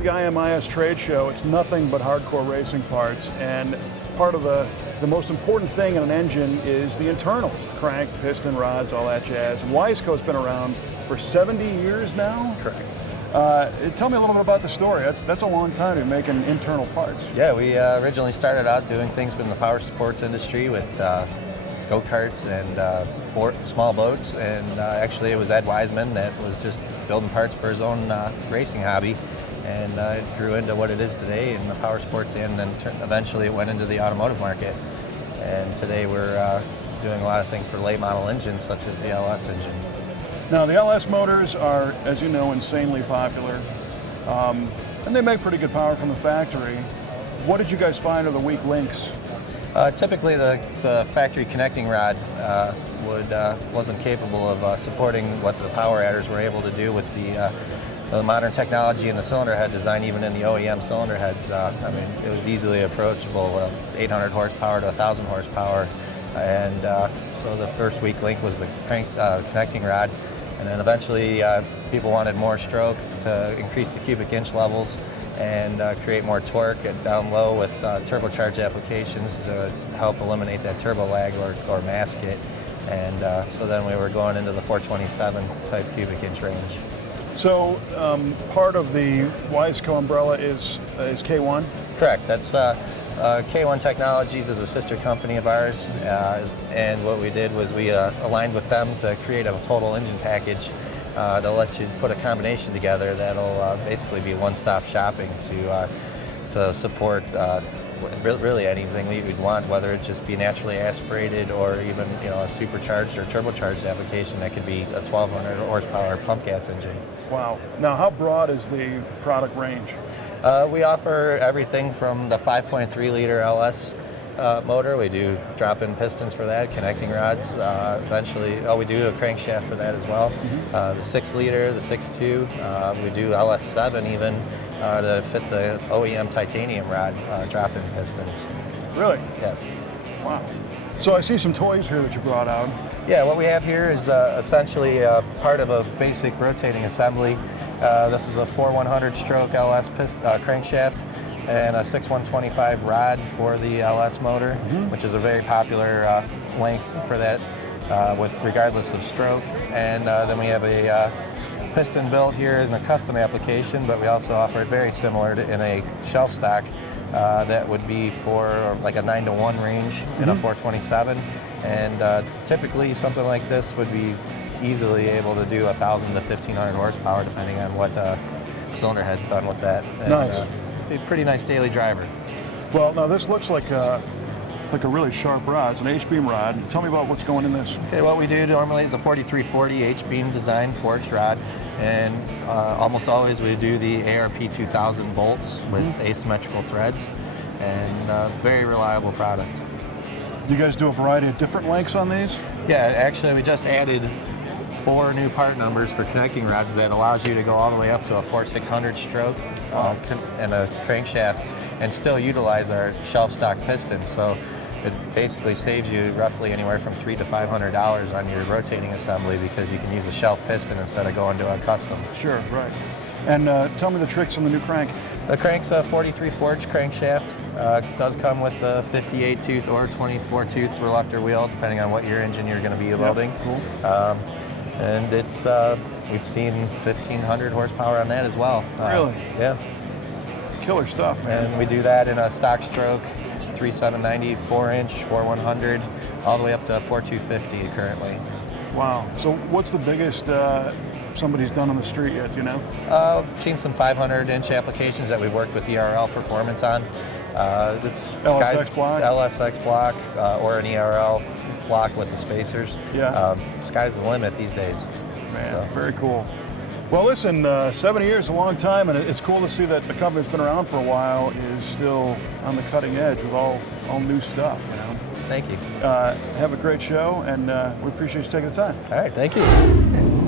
at the IMIS trade show, it's nothing but hardcore racing parts, and part of the most important thing in an engine is the internals, crank, piston, rods, all that jazz. And Wiseco's been around for 70 years now? Correct. Tell me a little bit about the story. That's a long time to be making internal parts. Yeah, we originally started out doing things in the power sports industry with go-karts and small boats, and actually it was Ed Wiseman that was just building parts for his own racing hobby, and it grew into what it is today in the power sports, and then eventually it went into the automotive market. And today we're doing a lot of things for late model engines such as the LS engine. Now the LS motors are, as you know, insanely popular, and they make pretty good power from the factory. What did you guys find are the weak links? Typically the factory connecting rod wasn't capable of supporting what the power adders were able to do with the modern technology in the cylinder head design, even in the OEM cylinder heads. I mean, it was easily approachable, 800 horsepower to 1,000 horsepower, and so the first weak link was the connecting rod, and then eventually people wanted more stroke to increase the cubic inch levels and create more torque down low with turbocharged applications to help eliminate that turbo lag or mask it. And so then we were going into the 427 type cubic inch range. So part of the Wiseco umbrella is K1? Correct. That's K1 Technologies is a sister company of ours, and what we did was we aligned with them to create a total engine package to let you put a combination together that'll basically be one-stop shopping to support really anything we'd want, whether it just be naturally aspirated or even a supercharged or turbocharged application that could be a 1,200 horsepower pump gas engine. Wow. Now, how broad is the product range? We offer everything from the 5.3 liter LS motor. We do drop-in pistons for that, connecting rods. Eventually, we do a crankshaft for that as well. The 6 liter, the 6.2. We do LS7 even to fit the OEM titanium rod drop-in pistons. Really? Yes. Wow. So I see some toys here that you brought out. Yeah, what we have here is essentially part of a basic rotating assembly. This is a 4100 stroke LS crankshaft and a 6125 rod for the LS motor, which is a very popular length for that, regardless of stroke. And then we have a piston built here in a custom application, but we also offer it very similar in a shelf stock that would be for like a 9-to-1 range in a 427. And typically something like this would be easily able to do 1,000 to 1,500 horsepower, depending on what cylinder head's done with that. And, nice. Be a pretty nice daily driver. Well, now this looks like a really sharp rod. It's an H-beam rod. Tell me about what's going in this. Okay, what we do normally is a 4340 H-beam design forged rod, and almost always we do the ARP 2000 bolts with asymmetrical threads, and very reliable product. You guys do a variety of different lengths on these? Yeah, actually we just added 4 new part numbers for connecting rods that allows you to go all the way up to a 4600 stroke and a crankshaft and still utilize our shelf stock piston. So it basically saves you roughly anywhere from $300 to $500 on your rotating assembly because you can use a shelf piston instead of going to a custom. Sure, right. And tell me the tricks on the new crank. The crank's a 43 forged crankshaft. Does come with a 58 tooth or 24 tooth reluctor wheel, depending on what your engine you're going to be welding. Cool. And it's we've seen 1,500 horsepower on that as well. Really? Yeah. Killer stuff, man. And we do that in a stock stroke, 3790, 4-inch, 4100, all the way up to 4250 currently. Wow. So what's the biggest somebody's done on the street yet, do you know? I've seen some 500-inch applications that we've worked with ERL Performance on. LSX block? LSX block or an ERL block with the spacers. Yeah. Sky's the limit these days. Man, so. Very cool. Well, listen, 70 years is a long time, and it's cool to see that the company that's been around for a while is still on the cutting edge with all new stuff, you know? Thank you. Have a great show, and we appreciate you taking the time. All right, thank you.